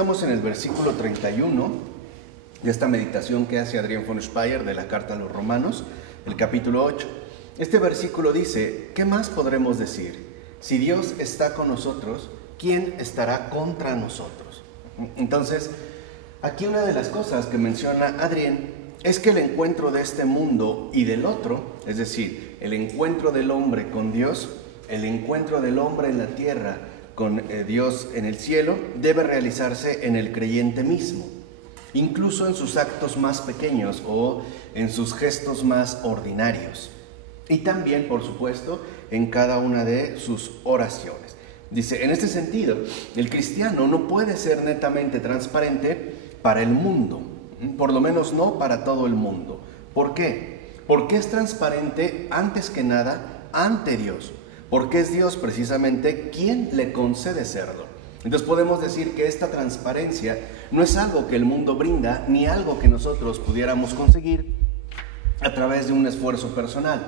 Estamos en el versículo 31 de esta meditación que hace Adrián von Speyer de la Carta a los Romanos, el capítulo 8. Este versículo dice: ¿qué más podremos decir? Si Dios está con nosotros, ¿quién estará contra nosotros? Entonces, aquí una de las cosas que menciona Adrián es que el encuentro de este mundo y del otro, es decir, el encuentro del hombre con Dios, el encuentro del hombre en la tierra con Dios en el cielo, debe realizarse en el creyente mismo, incluso en sus actos más pequeños o en sus gestos más ordinarios, y también, por supuesto, en cada una de sus oraciones. Dice, en este sentido, el cristiano no puede ser netamente transparente para el mundo, por lo menos no para todo el mundo. ¿Por qué? Porque es transparente antes que nada ante Dios, porque es Dios precisamente quien le concede serlo. Entonces podemos decir que esta transparencia no es algo que el mundo brinda, ni algo que nosotros pudiéramos conseguir a través de un esfuerzo personal.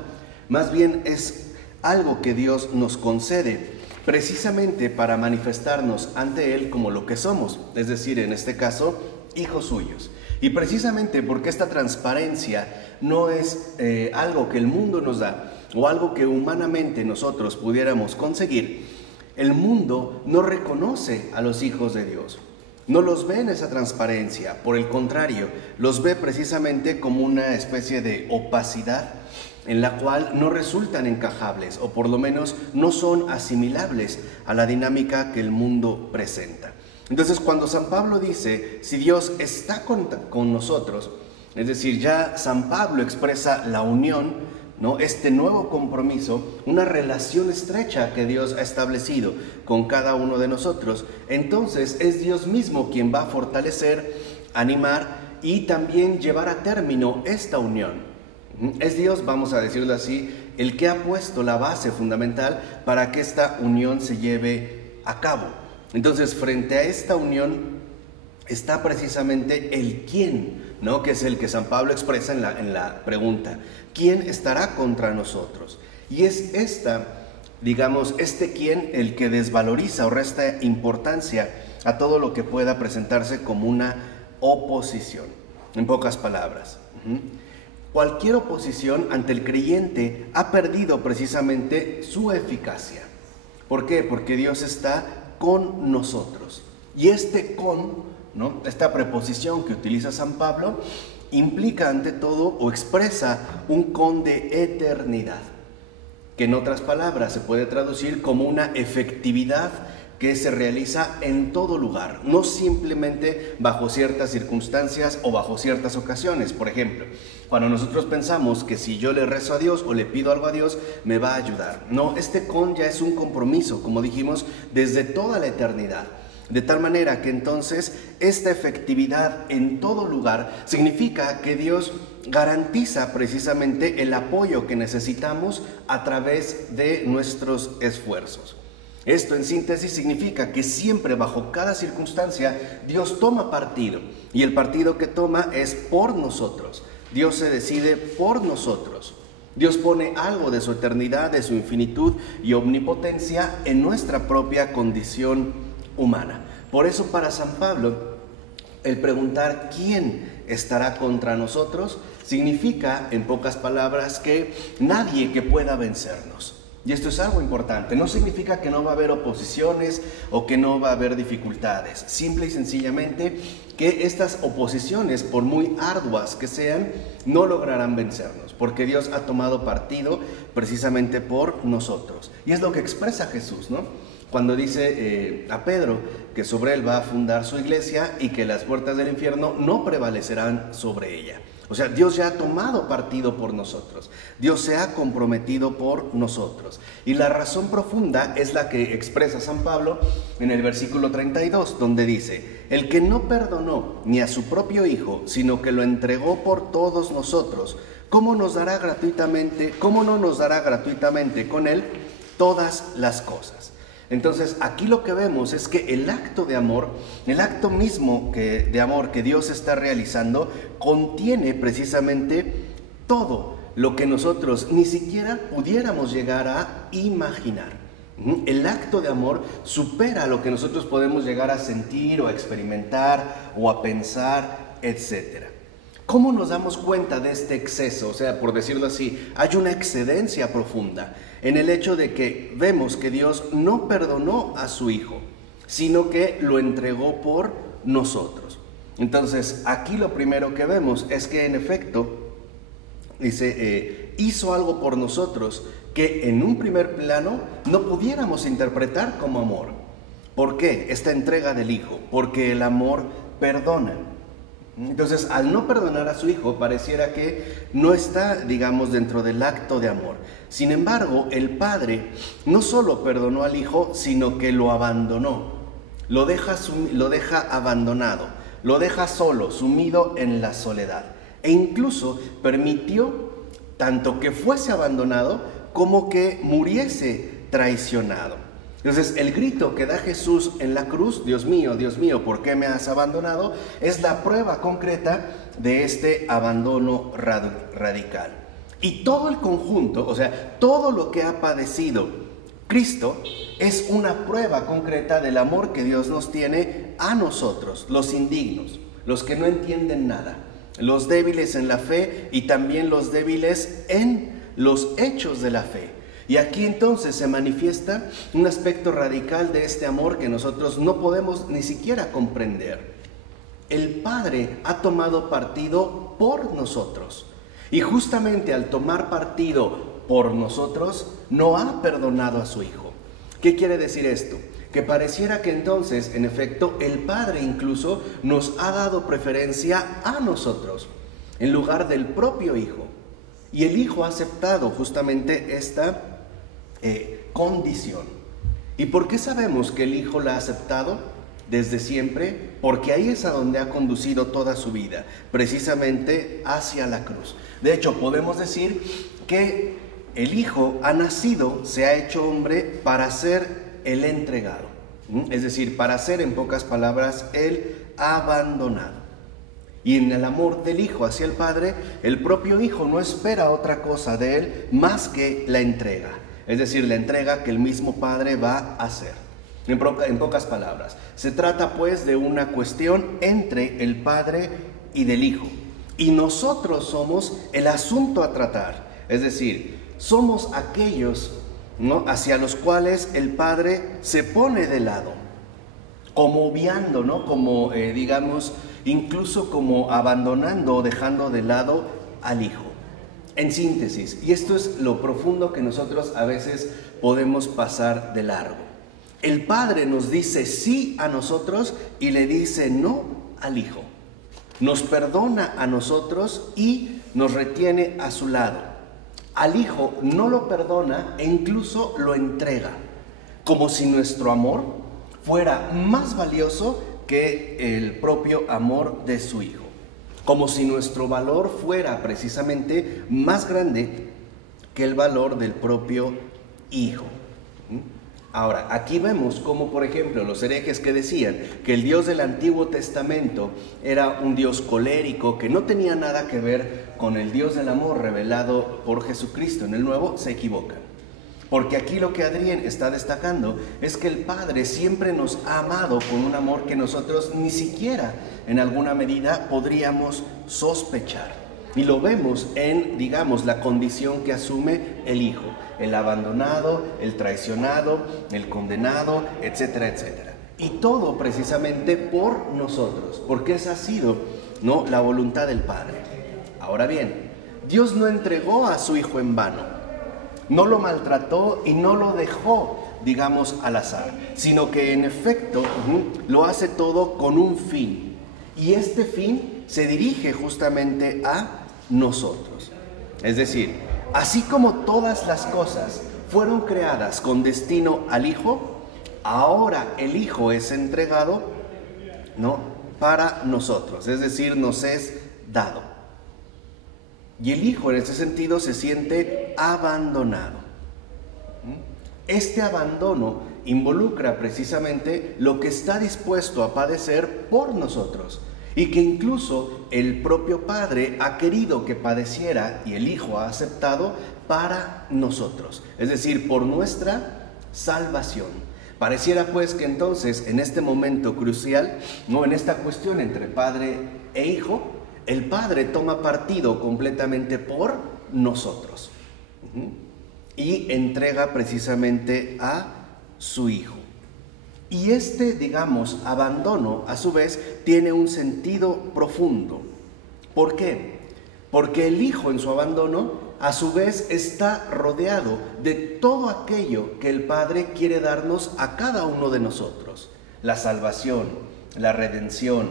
Más bien es algo que Dios nos concede precisamente para manifestarnos ante Él como lo que somos, es decir, en este caso, hijos suyos. Y precisamente porque esta transparencia no es algo que el mundo nos da o algo que humanamente nosotros pudiéramos conseguir, el mundo no reconoce a los hijos de Dios, no los ve en esa transparencia, por el contrario, los ve precisamente como una especie de opacidad en la cual no resultan encajables o por lo menos no son asimilables a la dinámica que el mundo presenta. Entonces, cuando San Pablo dice, si Dios está con nosotros, es decir, ya San Pablo expresa la unión, ¿no? Este nuevo compromiso, una relación estrecha que Dios ha establecido con cada uno de nosotros, entonces es Dios mismo quien va a fortalecer, animar y también llevar a término esta unión. Es Dios, vamos a decirlo así, el que ha puesto la base fundamental para que esta unión se lleve a cabo. Entonces, frente a esta unión está precisamente el quién, ¿no? Que es el que San Pablo expresa en la pregunta: ¿quién estará contra nosotros? Y es este quién el que desvaloriza o resta importancia a todo lo que pueda presentarse como una oposición. En pocas palabras, cualquier oposición ante el creyente ha perdido precisamente su eficacia. ¿Por qué? Porque Dios está con nosotros. Y este con, ¿no? Esta preposición que utiliza San Pablo implica ante todo o expresa un con de eternidad, que en otras palabras se puede traducir como una efectividad que se realiza en todo lugar, no simplemente bajo ciertas circunstancias o bajo ciertas ocasiones. Por ejemplo, cuando nosotros pensamos que si yo le rezo a Dios o le pido algo a Dios, me va a ayudar. No, este con ya es un compromiso, como dijimos, desde toda la eternidad. De tal manera que entonces esta efectividad en todo lugar significa que Dios garantiza precisamente el apoyo que necesitamos a través de nuestros esfuerzos. Esto en síntesis significa que siempre bajo cada circunstancia Dios toma partido, y el partido que toma es por nosotros. Dios se decide por nosotros. Dios pone algo de su eternidad, de su infinitud y omnipotencia en nuestra propia condición humana. Por eso para San Pablo, el preguntar quién estará contra nosotros significa, en pocas palabras, que nadie que pueda vencernos. Y esto es algo importante. No significa que no va a haber oposiciones o que no va a haber dificultades. Simple y sencillamente que estas oposiciones, por muy arduas que sean, no lograrán vencernos, porque Dios ha tomado partido precisamente por nosotros. Y es lo que expresa Jesús, ¿no? Cuando dice a Pedro que sobre él va a fundar su iglesia y que las puertas del infierno no prevalecerán sobre ella. O sea, Dios ya ha tomado partido por nosotros. Dios se ha comprometido por nosotros. Y la razón profunda es la que expresa San Pablo en el versículo 32, donde dice: el que no perdonó ni a su propio Hijo, sino que lo entregó por todos nosotros, ¿cómo no nos dará gratuitamente con él todas las cosas? Entonces, aquí lo que vemos es que el acto de amor, el acto mismo de amor que Dios está realizando, contiene precisamente todo lo que nosotros ni siquiera pudiéramos llegar a imaginar. El acto de amor supera lo que nosotros podemos llegar a sentir o a experimentar o a pensar, etc. ¿Cómo nos damos cuenta de este exceso? O sea, por decirlo así, hay una excedencia profunda en el hecho de que vemos que Dios no perdonó a su Hijo, sino que lo entregó por nosotros. Entonces, aquí lo primero que vemos es que en efecto, dice, hizo algo por nosotros que en un primer plano no pudiéramos interpretar como amor. ¿Por qué? Esta entrega del Hijo, porque el amor perdona. Entonces, al no perdonar a su Hijo, pareciera que no está, digamos, dentro del acto de amor. Sin embargo, el Padre no solo perdonó al Hijo, sino que lo abandonó. Lo deja abandonado, lo deja solo, sumido en la soledad. E incluso permitió tanto que fuese abandonado como que muriese traicionado. Entonces, el grito que da Jesús en la cruz, Dios mío, ¿por qué me has abandonado?, es la prueba concreta de este abandono radical. Y todo el conjunto, o sea, todo lo que ha padecido Cristo es una prueba concreta del amor que Dios nos tiene a nosotros, los indignos, los que no entienden nada, los débiles en la fe y también los débiles en los hechos de la fe. Y aquí entonces se manifiesta un aspecto radical de este amor que nosotros no podemos ni siquiera comprender. El Padre ha tomado partido por nosotros. Y justamente al tomar partido por nosotros, no ha perdonado a su Hijo. ¿Qué quiere decir esto? Que pareciera que entonces, en efecto, el Padre incluso nos ha dado preferencia a nosotros, en lugar del propio Hijo. Y el Hijo ha aceptado justamente esta condición. ¿Y por qué sabemos que el Hijo la ha aceptado desde siempre? Porque ahí es a donde ha conducido toda su vida, precisamente hacia la cruz. De hecho, podemos decir que el Hijo ha nacido, se ha hecho hombre para ser el entregado. Es decir, para ser, en pocas palabras, el abandonado. Y en el amor del Hijo hacia el Padre, el propio Hijo no espera otra cosa de él más que la entrega. Es decir, la entrega que el mismo Padre va a hacer. En pocas palabras, se trata pues de una cuestión entre el Padre y del Hijo. Y nosotros somos el asunto a tratar. Es decir, somos aquellos, ¿no?, hacia los cuales el Padre se pone de lado, como obviando, ¿no?, como digamos, incluso como abandonando o dejando de lado al Hijo. En síntesis, y esto es lo profundo que nosotros a veces podemos pasar de largo. El Padre nos dice sí a nosotros y le dice no al Hijo. Nos perdona a nosotros y nos retiene a su lado. Al Hijo no lo perdona e incluso lo entrega, como si nuestro amor fuera más valioso que el propio amor de su Hijo. Como si nuestro valor fuera precisamente más grande que el valor del propio Hijo. Ahora, aquí vemos como, por ejemplo, los herejes que decían que el Dios del Antiguo Testamento era un Dios colérico, que no tenía nada que ver con el Dios del amor revelado por Jesucristo en el Nuevo, se equivocan. Porque aquí lo que Adrián está destacando es que el Padre siempre nos ha amado con un amor que nosotros ni siquiera en alguna medida podríamos sospechar. Y lo vemos en, digamos, la condición que asume el Hijo, el abandonado, el traicionado, el condenado, etcétera, etcétera. Y todo precisamente por nosotros, porque esa ha sido, ¿no?, la voluntad del Padre. Ahora bien, Dios no entregó a su Hijo en vano. No lo maltrató y no lo dejó, digamos, al azar, sino que en efecto lo hace todo con un fin. Y este fin se dirige justamente a nosotros. Es decir, así como todas las cosas fueron creadas con destino al Hijo, ahora el Hijo es entregado, ¿no?, para nosotros, es decir, nos es dado. Y el Hijo en ese sentido se siente abandonado. Este abandono involucra precisamente lo que está dispuesto a padecer por nosotros y que incluso el propio Padre ha querido que padeciera y el Hijo ha aceptado para nosotros. Es decir, por nuestra salvación. Pareciera pues que entonces en este momento crucial, no, en esta cuestión entre padre e hijo, el padre toma partido completamente por nosotros y entrega precisamente a su hijo. Y digamos, abandono a su vez tiene un sentido profundo. ¿Por qué? Porque el hijo en su abandono a su vez está rodeado de todo aquello que el Padre quiere darnos a cada uno de nosotros. La salvación, la redención,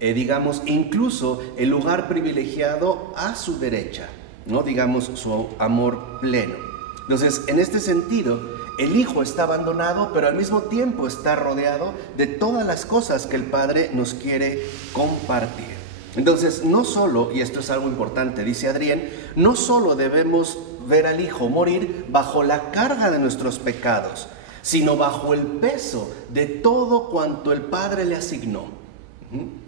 digamos, incluso el lugar privilegiado a su derecha, ¿no? Digamos, su amor pleno. Entonces, en este sentido, el hijo está abandonado, pero al mismo tiempo está rodeado de todas las cosas que el Padre nos quiere compartir. Entonces, no solo, y esto es algo importante, dice Adrián, no solo debemos ver al Hijo morir bajo la carga de nuestros pecados, sino bajo el peso de todo cuanto el Padre le asignó.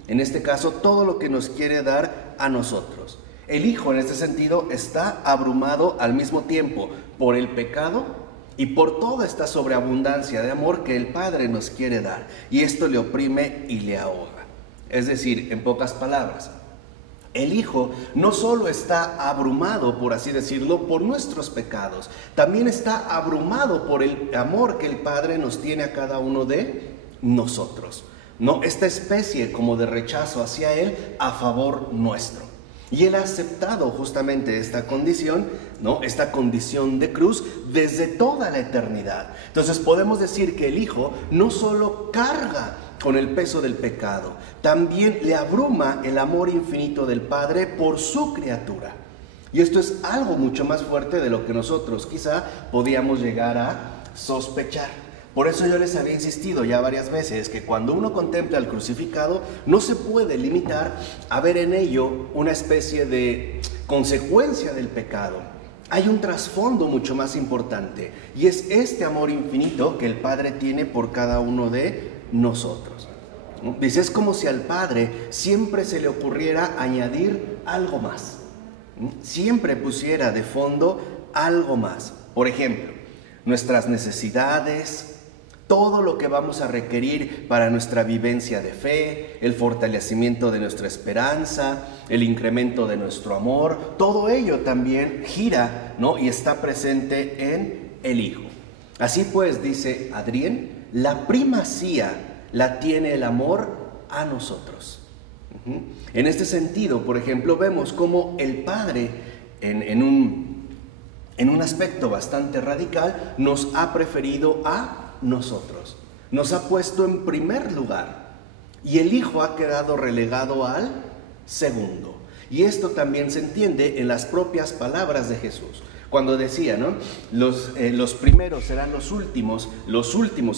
En este caso, todo lo que nos quiere dar a nosotros. El Hijo, en este sentido, está abrumado al mismo tiempo por el pecado y por toda esta sobreabundancia de amor que el Padre nos quiere dar. Y esto le oprime y le ahoga. Es decir, en pocas palabras, el Hijo no solo está abrumado, por así decirlo, por nuestros pecados, también está abrumado por el amor que el Padre nos tiene a cada uno de nosotros, ¿no? Esta especie como de rechazo hacia Él a favor nuestro. Y Él ha aceptado justamente esta condición, ¿no? Esta condición de cruz desde toda la eternidad. Entonces podemos decir que el Hijo no solo carga con el peso del pecado, también le abruma el amor infinito del Padre por su criatura. Y esto es algo mucho más fuerte de lo que nosotros quizá podíamos llegar a sospechar. Por eso yo les había insistido ya varias veces que cuando uno contempla al crucificado, no se puede limitar a ver en ello una especie de consecuencia del pecado. Hay un trasfondo mucho más importante, y es este amor infinito que el Padre tiene por cada uno de nosotros. Dice, es como si al Padre siempre se le ocurriera añadir algo más. Siempre pusiera de fondo algo más. Por ejemplo, nuestras necesidades, todo lo que vamos a requerir para nuestra vivencia de fe, el fortalecimiento de nuestra esperanza, el incremento de nuestro amor, todo ello también gira, ¿no? Y está presente en el Hijo. Así pues, dice Adrián, la primacía la tiene el amor a nosotros. En este sentido, por ejemplo, vemos cómo el Padre, en un aspecto bastante radical, nos ha preferido a nosotros. Nos ha puesto en primer lugar. Y el Hijo ha quedado relegado al segundo. Y esto también se entiende en las propias palabras de Jesús. Cuando decía, ¿no? Los primeros serán los últimos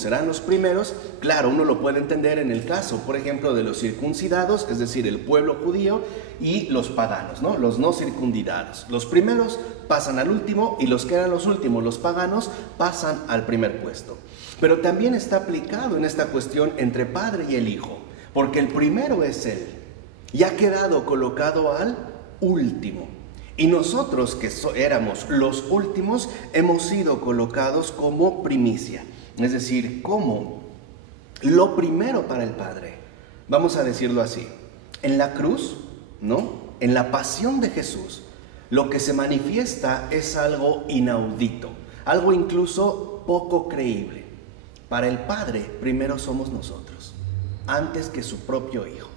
serán los primeros. Claro, uno lo puede entender en el caso, por ejemplo, de los circuncidados, es decir, el pueblo judío, y los paganos, ¿no? Los no circuncidados. Los primeros pasan al último y los que eran los últimos, los paganos, pasan al primer puesto. Pero también está aplicado en esta cuestión entre Padre y el Hijo, porque el primero es Él y ha quedado colocado al último. Y nosotros que éramos los últimos hemos sido colocados como primicia, es decir, como lo primero para el Padre. Vamos a decirlo así, en la cruz, ¿no? En la pasión de Jesús, lo que se manifiesta es algo inaudito, algo incluso poco creíble. Para el Padre primero somos nosotros, antes que su propio Hijo.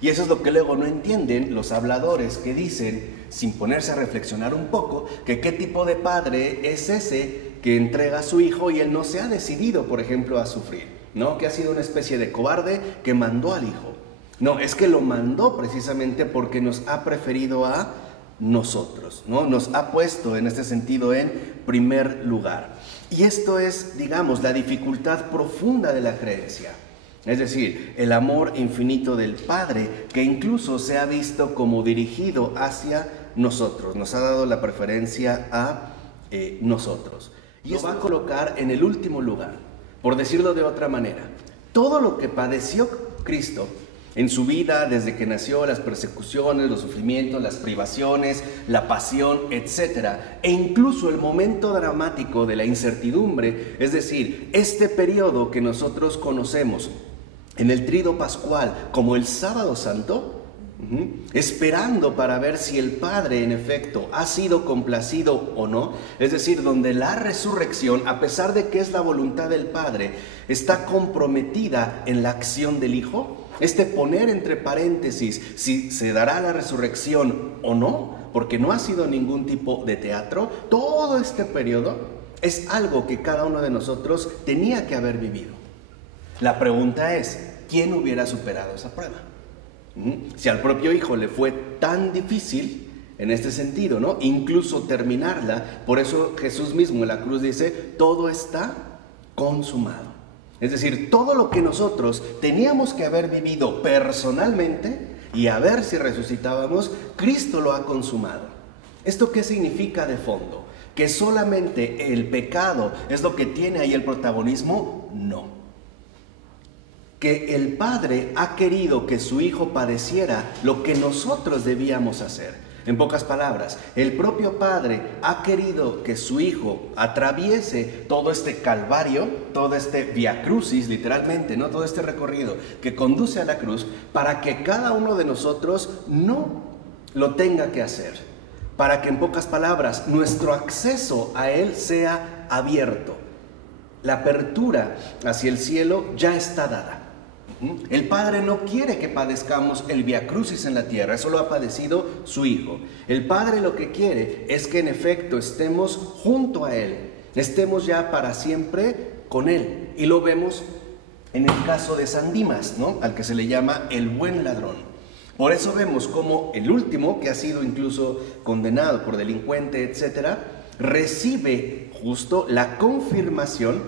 Y eso es lo que luego no entienden los habladores que dicen, sin ponerse a reflexionar un poco, que qué tipo de padre es ese que entrega a su hijo y él no se ha decidido, por ejemplo, a sufrir, ¿no? Que ha sido una especie de cobarde que mandó al hijo. No, es que lo mandó precisamente porque nos ha preferido a nosotros, ¿no? Nos ha puesto en este sentido en primer lugar. Y esto es, digamos, la dificultad profunda de la creencia. Es decir, el amor infinito del Padre, que incluso se ha visto como dirigido hacia nosotros, nos ha dado la preferencia a nosotros. Y lo va a colocar en el último lugar, por decirlo de otra manera. Todo lo que padeció Cristo En su vida, desde que nació, las persecuciones, los sufrimientos, las privaciones, la pasión, etc. E incluso el momento dramático de la incertidumbre, es decir, este periodo que nosotros conocemos en el Tríodo Pascual como el Sábado Santo, esperando para ver si el Padre en efecto ha sido complacido o no, es decir, donde la resurrección, a pesar de que es la voluntad del Padre, está comprometida en la acción del Hijo. Este poner entre paréntesis si se dará la resurrección o no, porque no ha sido ningún tipo de teatro, todo este periodo es algo que cada uno de nosotros tenía que haber vivido. La pregunta es, ¿quién hubiera superado esa prueba? Si al propio Hijo le fue tan difícil en este sentido, ¿no? Incluso terminarla, por eso Jesús mismo en la cruz dice, todo está consumado. Es decir, todo lo que nosotros teníamos que haber vivido personalmente y a ver si resucitábamos, Cristo lo ha consumado. ¿Esto qué significa de fondo? ¿Que solamente el pecado es lo que tiene ahí el protagonismo? No. Que el Padre ha querido que su Hijo padeciera lo que nosotros debíamos hacer. En pocas palabras, el propio Padre ha querido que su Hijo atraviese todo este calvario, todo este via crucis, literalmente, ¿no? Todo este recorrido que conduce a la cruz, para que cada uno de nosotros no lo tenga que hacer. Para que, en pocas palabras, nuestro acceso a Él sea abierto. La apertura hacia el cielo ya está dada. El Padre no quiere que padezcamos el via crucis en la tierra, eso lo ha padecido su Hijo. El Padre lo que quiere es que en efecto estemos junto a Él, estemos ya para siempre con Él. Y lo vemos en el caso de San Dimas, ¿no? Al que se le llama el buen ladrón. Por eso vemos como el último, que ha sido incluso condenado por delincuente, etc., recibe justo la confirmación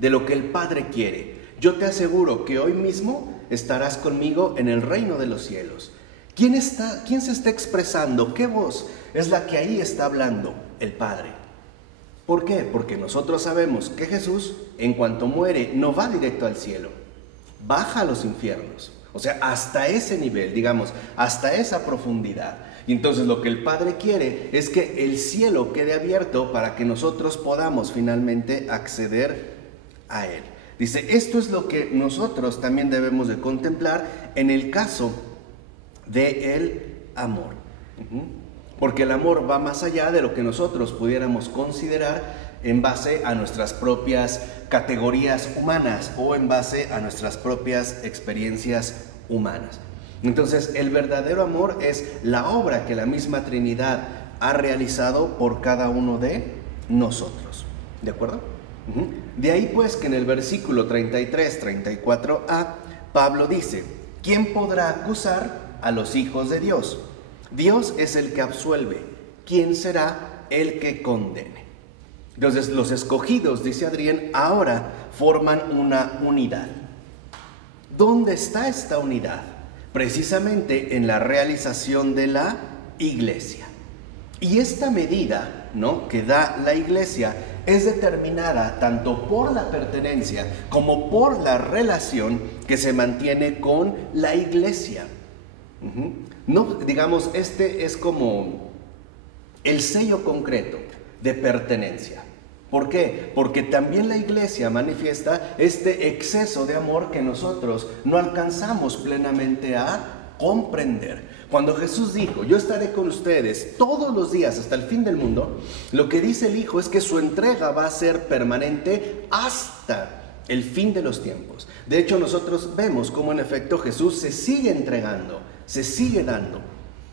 de lo que el Padre quiere. Yo te aseguro que hoy mismo estarás conmigo en el reino de los cielos. ¿Quién se está expresando? ¿Qué voz es la que ahí está hablando? El Padre. ¿Por qué? Porque nosotros sabemos que Jesús, en cuanto muere, no va directo al cielo. Baja a los infiernos. O sea, hasta ese nivel, digamos, hasta esa profundidad. Y entonces lo que el Padre quiere es que el cielo quede abierto para que nosotros podamos finalmente acceder a Él. Dice, esto es lo que nosotros también debemos de contemplar en el caso del amor. Porque el amor va más allá de lo que nosotros pudiéramos considerar en base a nuestras propias categorías humanas o en base a nuestras propias experiencias humanas. Entonces, el verdadero amor es la obra que la misma Trinidad ha realizado por cada uno de nosotros. ¿De acuerdo? De ahí pues que en el versículo 33, 34a, Pablo dice, ¿quién podrá acusar a los hijos de Dios? Dios es el que absuelve. ¿Quién será el que condene? Entonces los escogidos, dice Adrián, ahora forman una unidad. ¿Dónde está esta unidad? Precisamente en la realización de la iglesia. Y esta medida, ¿no?, que da la iglesia es determinada tanto por la pertenencia como por la relación que se mantiene con la iglesia. No, digamos, este es como el sello concreto de pertenencia. ¿Por qué? Porque también la iglesia manifiesta este exceso de amor que nosotros no alcanzamos plenamente a comprender. Cuando Jesús dijo, yo estaré con ustedes todos los días hasta el fin del mundo, lo que dice el Hijo es que su entrega va a ser permanente hasta el fin de los tiempos. De hecho, nosotros vemos cómo en efecto Jesús se sigue entregando, se sigue dando,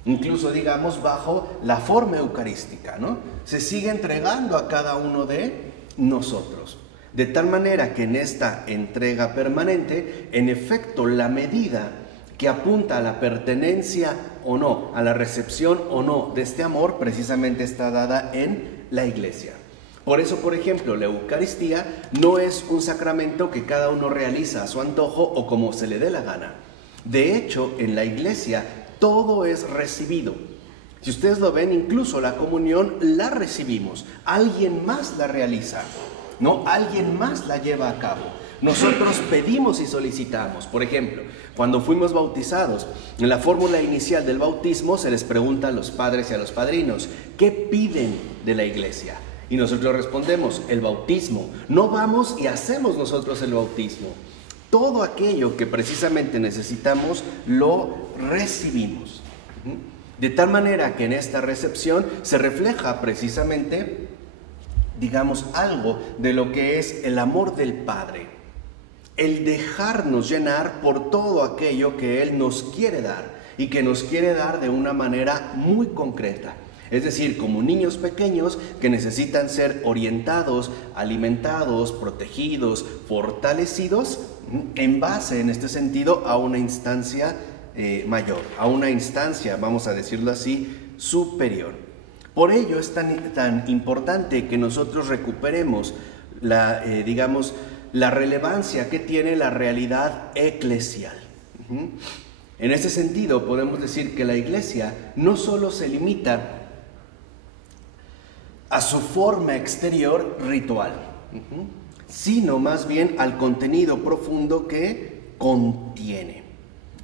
incluso digamos bajo la forma eucarística, ¿no? Se sigue entregando a cada uno de nosotros. De tal manera que en esta entrega permanente, en efecto, la medida que apunta a la pertenencia o no, a la recepción o no de este amor, precisamente está dada en la iglesia. Por eso, por ejemplo, la Eucaristía no es un sacramento que cada uno realiza a su antojo o como se le dé la gana. De hecho, en la iglesia todo es recibido. Si ustedes lo ven, incluso la comunión la recibimos. Alguien más la realiza, ¿no? Alguien más la lleva a cabo. Nosotros pedimos y solicitamos. Por ejemplo, cuando fuimos bautizados, en la fórmula inicial del bautismo se les pregunta a los padres y a los padrinos, ¿qué piden de la iglesia? Y nosotros respondemos, el bautismo. No vamos y hacemos nosotros el bautismo. Todo aquello que precisamente necesitamos lo recibimos. De tal manera que en esta recepción se refleja precisamente, digamos, algo de lo que es el amor del Padre. El dejarnos llenar por todo aquello que Él nos quiere dar y que nos quiere dar de una manera muy concreta. Es decir, como niños pequeños que necesitan ser orientados, alimentados, protegidos, fortalecidos, en base, en este sentido, a una instancia mayor, a una instancia, vamos a decirlo así, superior. Por ello es tan importante que nosotros recuperemos la relevancia que tiene la realidad eclesial. En ese sentido, podemos decir que la iglesia no solo se limita a su forma exterior ritual, sino más bien al contenido profundo que contiene.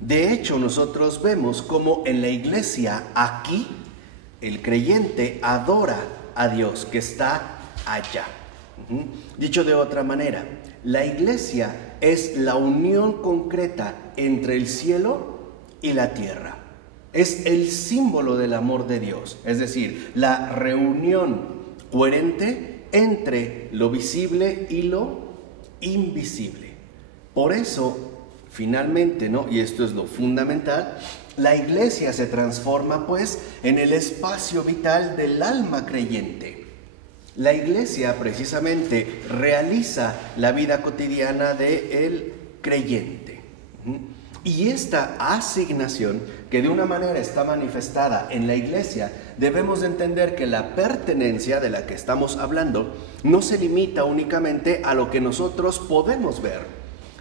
De hecho, nosotros vemos cómo en la iglesia aquí el creyente adora a Dios que está allá. Dicho de otra manera, la iglesia es la unión concreta entre el cielo y la tierra. Es el símbolo del amor de Dios, es decir, la reunión coherente entre lo visible y lo invisible. Por eso, finalmente, ¿no? Y esto es lo fundamental, la iglesia se transforma pues en el espacio vital del alma creyente. La iglesia precisamente realiza la vida cotidiana del creyente. Y esta asignación, que de una manera está manifestada en la iglesia, debemos de entender que la pertenencia de la que estamos hablando no se limita únicamente a lo que nosotros podemos ver,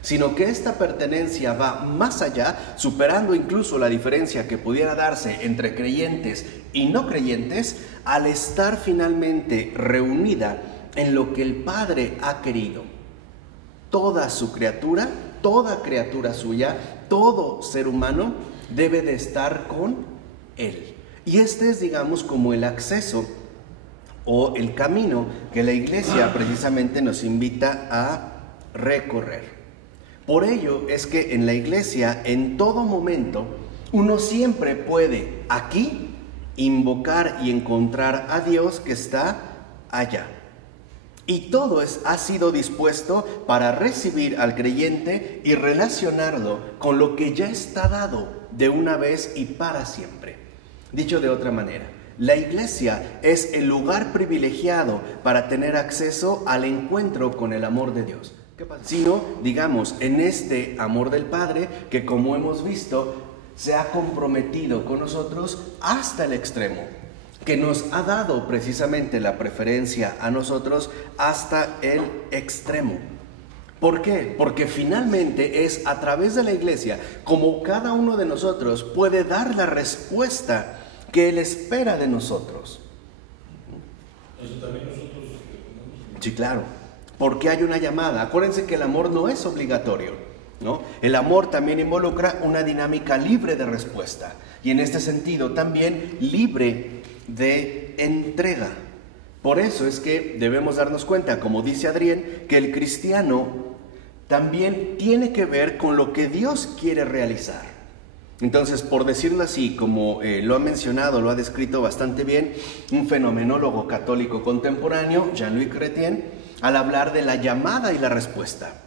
sino que esta pertenencia va más allá, superando incluso la diferencia que pudiera darse entre creyentes y no creyentes, al estar finalmente reunida en lo que el Padre ha querido. Toda su criatura, toda criatura suya, todo ser humano debe de estar con Él. Y este es, digamos, como el acceso o el camino que la iglesia precisamente nos invita a recorrer. Por ello es que en la iglesia, en todo momento, uno siempre puede aquí invocar y encontrar a Dios que está allá. Y todo ha sido dispuesto para recibir al creyente y relacionarlo con lo que ya está dado de una vez y para siempre. Dicho de otra manera, la iglesia es el lugar privilegiado para tener acceso al encuentro con el amor de Dios. ¿Qué pasa? Sino, digamos, en este amor del Padre que, como hemos visto, se ha comprometido con nosotros hasta el extremo, que nos ha dado precisamente la preferencia a nosotros hasta el extremo. ¿Por qué? Porque finalmente es a través de la iglesia como cada uno de nosotros puede dar la respuesta que Él espera de nosotros. Eso también nosotros. Sí, claro, porque hay una llamada. Acuérdense que el amor no es obligatorio, ¿no? El amor también involucra una dinámica libre de respuesta y en este sentido también libre de entrega. Por eso es que debemos darnos cuenta, como dice Adrián, que el cristiano también tiene que ver con lo que Dios quiere realizar. Entonces, por decirlo así, como lo ha mencionado, lo ha descrito bastante bien un fenomenólogo católico contemporáneo, Jean-Luc Chrétien, al hablar de la llamada y la respuesta.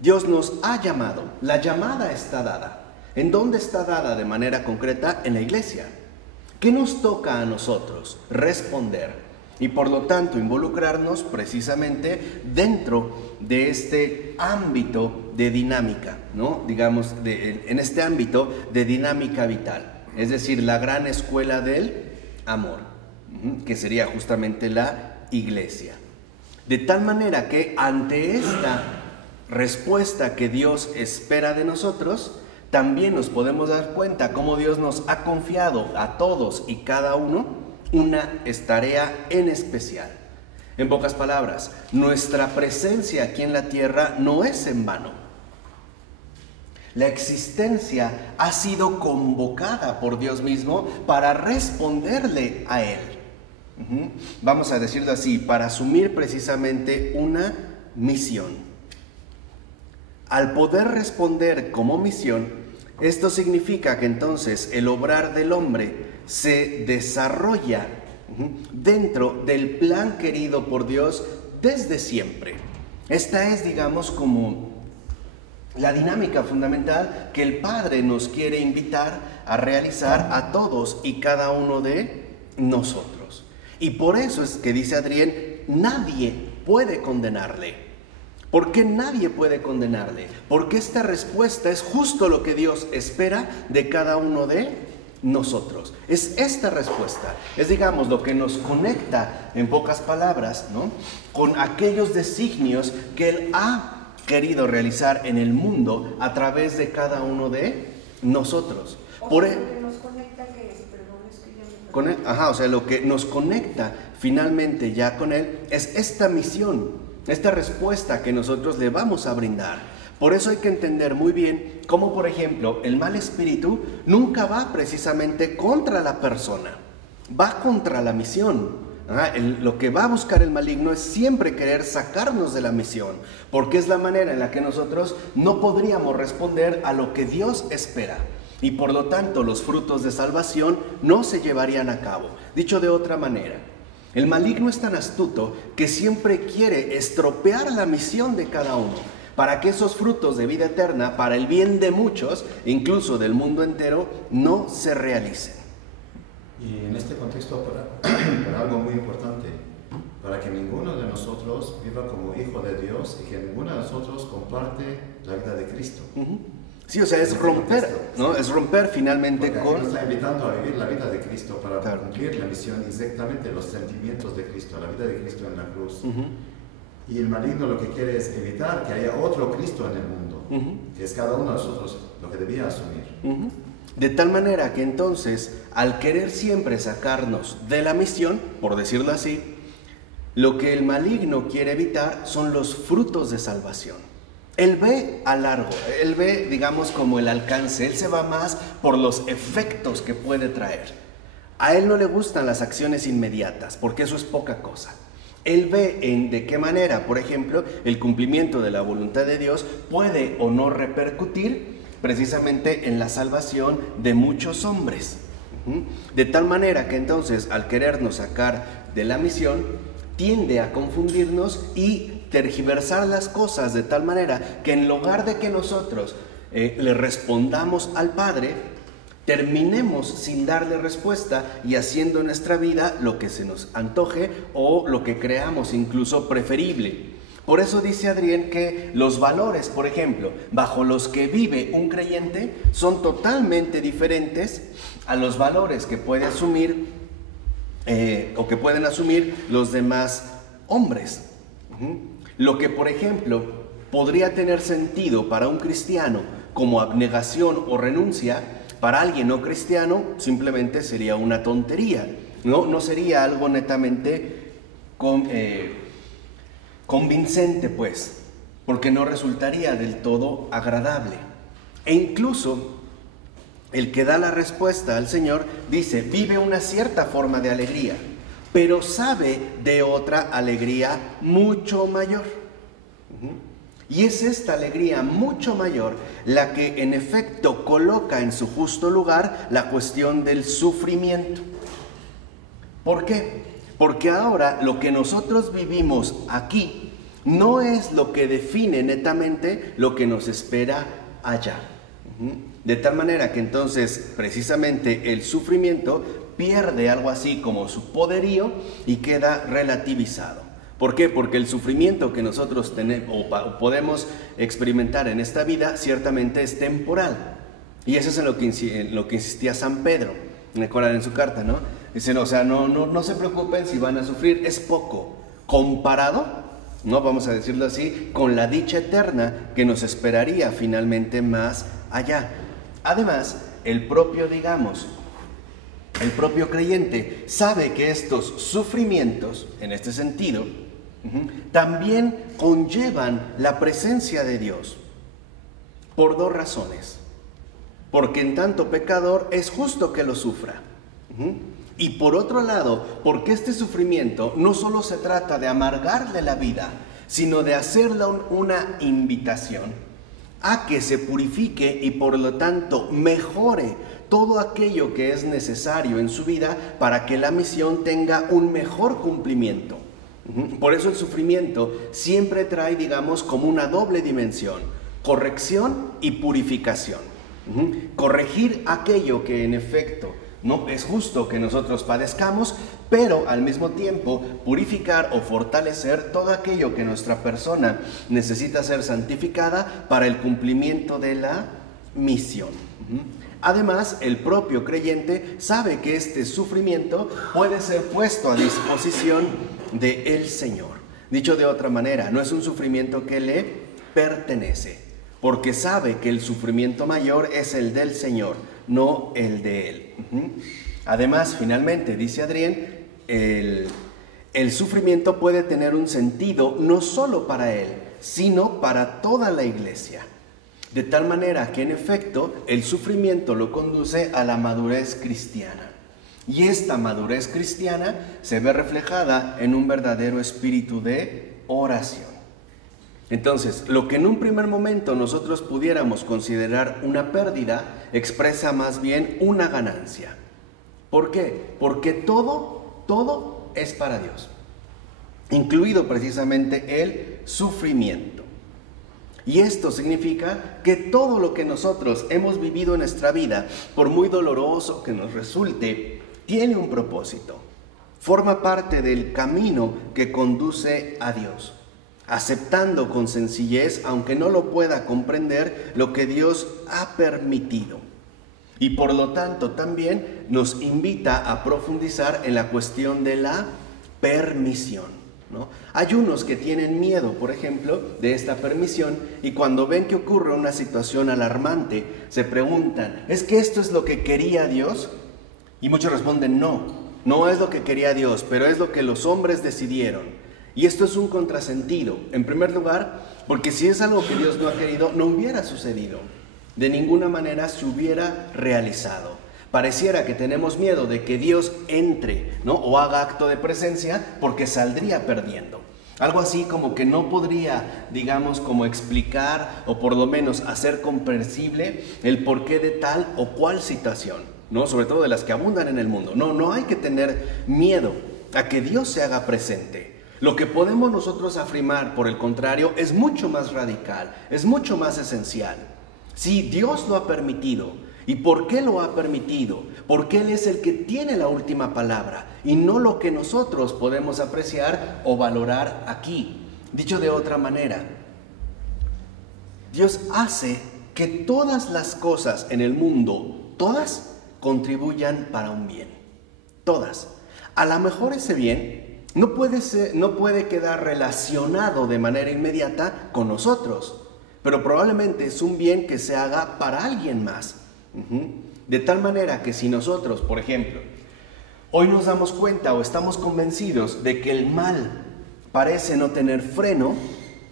Dios nos ha llamado, la llamada está dada. ¿En dónde está dada de manera concreta? En la iglesia. ¿Qué nos toca a nosotros? Responder y por lo tanto involucrarnos precisamente dentro de este ámbito de dinámica, ¿no? Digamos, en este ámbito de dinámica vital, es decir, la gran escuela del amor, que sería justamente la iglesia. De tal manera que ante esta respuesta que Dios espera de nosotros, también nos podemos dar cuenta cómo Dios nos ha confiado a todos y cada uno una tarea en especial. En pocas palabras, nuestra presencia aquí en la tierra no es en vano. La existencia ha sido convocada por Dios mismo para responderle a Él. Vamos a decirlo así, para asumir precisamente una misión. Al poder responder como misión, esto significa que entonces el obrar del hombre se desarrolla dentro del plan querido por Dios desde siempre. Esta es, digamos, como la dinámica fundamental que el Padre nos quiere invitar a realizar a todos y cada uno de nosotros. Y por eso es que dice Adrián, nadie puede condenarle. ¿Por qué nadie puede condenarle? Porque esta respuesta es justo lo que Dios espera de cada uno de nosotros. Es esta respuesta, es, digamos, lo que nos conecta, en pocas palabras, ¿no?, con aquellos designios que Él ha querido realizar en el mundo a través de cada uno de nosotros. Lo que nos conecta, ¿qué es? Perdón, es que ya me... O sea, lo que nos conecta finalmente ya con Él es esta misión, esta respuesta que nosotros le vamos a brindar. Por eso hay que entender muy bien cómo, por ejemplo, el mal espíritu nunca va precisamente contra la persona, va contra la misión. Lo que va a buscar el maligno es siempre querer sacarnos de la misión, porque es la manera en la que nosotros no podríamos responder a lo que Dios espera, y por lo tanto los frutos de salvación no se llevarían a cabo. Dicho de otra manera, el maligno es tan astuto que siempre quiere estropear la misión de cada uno, para que esos frutos de vida eterna, para el bien de muchos, incluso del mundo entero, no se realicen. Y en este contexto, para algo muy importante, para que ninguno de nosotros viva como hijo de Dios y que ninguno de nosotros comparte la vida de Cristo. Sí, o sea, es romper, ¿no? Es romper finalmente porque con... nos está invitando a vivir la vida de Cristo para cumplir la misión, exactamente los sentimientos de Cristo, la vida de Cristo en la cruz. Y el maligno lo que quiere es evitar que haya otro Cristo en el mundo, que es cada uno de nosotros lo que debía asumir. De tal manera que entonces, al querer siempre sacarnos de la misión, por decirlo así, lo que el maligno quiere evitar son los frutos de salvación. Él ve a largo, él ve, digamos, como el alcance, él se va más por los efectos que puede traer. A él no le gustan las acciones inmediatas, porque eso es poca cosa. Él ve de qué manera, por ejemplo, el cumplimiento de la voluntad de Dios puede o no repercutir precisamente en la salvación de muchos hombres. De tal manera que entonces, al querernos sacar de la misión, tiende a confundirnos y tergiversar las cosas de tal manera que en lugar de que nosotros le respondamos al Padre, terminemos sin darle respuesta y haciendo en nuestra vida lo que se nos antoje o lo que creamos incluso preferible. Por eso dice Adrián que los valores, por ejemplo, bajo los que vive un creyente son totalmente diferentes a los valores que puede asumir o que pueden asumir los demás hombres. Lo que, por ejemplo, podría tener sentido para un cristiano como abnegación o renuncia, para alguien no cristiano simplemente sería una tontería, no sería algo netamente convincente, pues, porque no resultaría del todo agradable. E incluso el que da la respuesta al Señor dice, vive una cierta forma de alegría, pero sabe de otra alegría mucho mayor. Y es esta alegría mucho mayor la que en efecto coloca en su justo lugar la cuestión del sufrimiento. ¿Por qué? Porque ahora lo que nosotros vivimos aquí no es lo que define netamente lo que nos espera allá. De tal manera que entonces precisamente el sufrimiento pierde algo así como su poderío y queda relativizado. ¿Por qué? Porque el sufrimiento que nosotros tenemos o podemos experimentar en esta vida ciertamente es temporal. Y eso es en lo que insistía San Pedro, en su carta, ¿no? Dicen, o sea, no se preocupen si van a sufrir, es poco comparado, ¿no? Vamos a decirlo así, con la dicha eterna que nos esperaría finalmente más allá. Además, el propio creyente sabe que estos sufrimientos, en este sentido, también conllevan la presencia de Dios por dos razones. Porque en tanto pecador es justo que lo sufra. Y por otro lado, porque este sufrimiento no solo se trata de amargarle la vida, sino de hacerle una invitación a que se purifique y por lo tanto mejore todo aquello que es necesario en su vida para que la misión tenga un mejor cumplimiento. Por eso el sufrimiento siempre trae, digamos, como una doble dimensión: corrección y purificación. Corregir aquello que en efecto no es justo que nosotros padezcamos, pero al mismo tiempo purificar o fortalecer todo aquello que nuestra persona necesita ser santificada para el cumplimiento de la misión. Además, el propio creyente sabe que este sufrimiento puede ser puesto a disposición del Señor. Dicho de otra manera, no es un sufrimiento que le pertenece, porque sabe que el sufrimiento mayor es el del Señor, no el de Él. Además, finalmente, dice Adrián, el sufrimiento puede tener un sentido no solo para Él, sino para toda la iglesia. De tal manera que en efecto el sufrimiento lo conduce a la madurez cristiana. Y esta madurez cristiana se ve reflejada en un verdadero espíritu de oración. Entonces, lo que en un primer momento nosotros pudiéramos considerar una pérdida, expresa más bien una ganancia. ¿Por qué? Porque todo es para Dios, incluido precisamente el sufrimiento. Y esto significa que todo lo que nosotros hemos vivido en nuestra vida, por muy doloroso que nos resulte, tiene un propósito. Forma parte del camino que conduce a Dios, aceptando con sencillez, aunque no lo pueda comprender, lo que Dios ha permitido. Y por lo tanto también nos invita a profundizar en la cuestión de la permisión, ¿no? Hay unos que tienen miedo, por ejemplo, de esta permisión, y cuando ven que ocurre una situación alarmante, se preguntan, ¿es que esto es lo que quería Dios? Y muchos responden, no es lo que quería Dios, pero es lo que los hombres decidieron. Y esto es un contrasentido. En primer lugar, porque si es algo que Dios no ha querido, no hubiera sucedido. De ninguna manera se hubiera realizado. Pareciera que tenemos miedo de que Dios entre, ¿no?, o haga acto de presencia, porque saldría perdiendo. Algo así como que no podría, digamos, como explicar o por lo menos hacer comprensible el porqué de tal o cual situación, ¿no? Sobre todo de las que abundan en el mundo. No hay que tener miedo a que Dios se haga presente. Lo que podemos nosotros afirmar, por el contrario, es mucho más radical, es mucho más esencial. Si Dios lo ha permitido, ¿y por qué lo ha permitido? Porque Él es el que tiene la última palabra y no lo que nosotros podemos apreciar o valorar aquí. Dicho de otra manera, Dios hace que todas las cosas en el mundo, todas, contribuyan para un bien. Todas. A lo mejor ese bien no puede quedar relacionado de manera inmediata con nosotros, pero probablemente es un bien que se haga para alguien más. De tal manera que si nosotros, por ejemplo, hoy nos damos cuenta o estamos convencidos de que el mal parece no tener freno,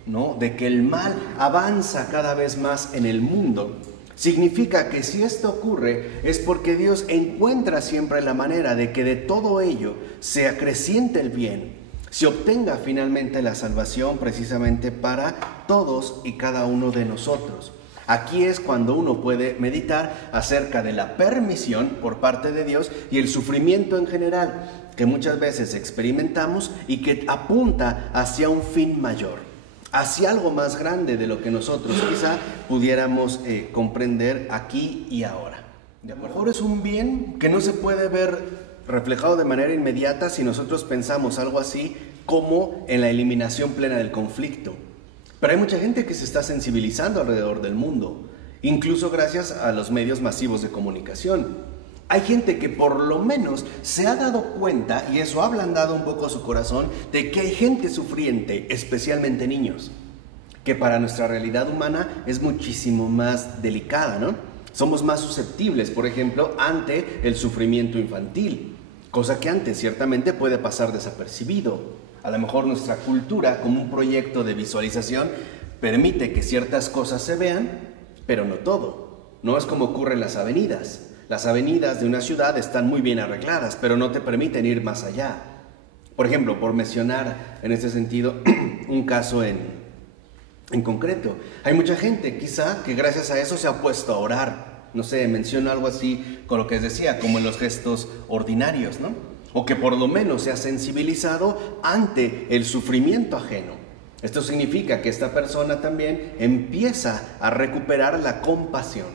¿no?, de que el mal avanza cada vez más en el mundo, significa que si esto ocurre es porque Dios encuentra siempre la manera de que de todo ello se acreciente el bien, se obtenga finalmente la salvación precisamente para todos y cada uno de nosotros. Aquí es cuando uno puede meditar acerca de la permisión por parte de Dios y el sufrimiento en general que muchas veces experimentamos y que apunta hacia un fin mayor, hacia algo más grande de lo que nosotros quizá pudiéramos comprender aquí y ahora. A lo mejor es un bien que no se puede ver reflejado de manera inmediata si nosotros pensamos algo así como en la eliminación plena del conflicto. Pero hay mucha gente que se está sensibilizando alrededor del mundo, incluso gracias a los medios masivos de comunicación. Hay gente que por lo menos se ha dado cuenta, y eso ha ablandado un poco su corazón, de que hay gente sufriente, especialmente niños, que para nuestra realidad humana es muchísimo más delicada, ¿no? Somos más susceptibles, por ejemplo, ante el sufrimiento infantil, cosa que antes ciertamente puede pasar desapercibido. A lo mejor nuestra cultura, como un proyecto de visualización, permite que ciertas cosas se vean, pero no todo. No es como ocurre en las avenidas. Las avenidas de una ciudad están muy bien arregladas, pero no te permiten ir más allá. Por ejemplo, por mencionar en este sentido un caso en concreto, hay mucha gente quizá que gracias a eso se ha puesto a orar. No sé, menciono algo así con lo que les decía, como en los gestos ordinarios, ¿no? O que por lo menos se ha sensibilizado ante el sufrimiento ajeno. Esto significa que esta persona también empieza a recuperar la compasión,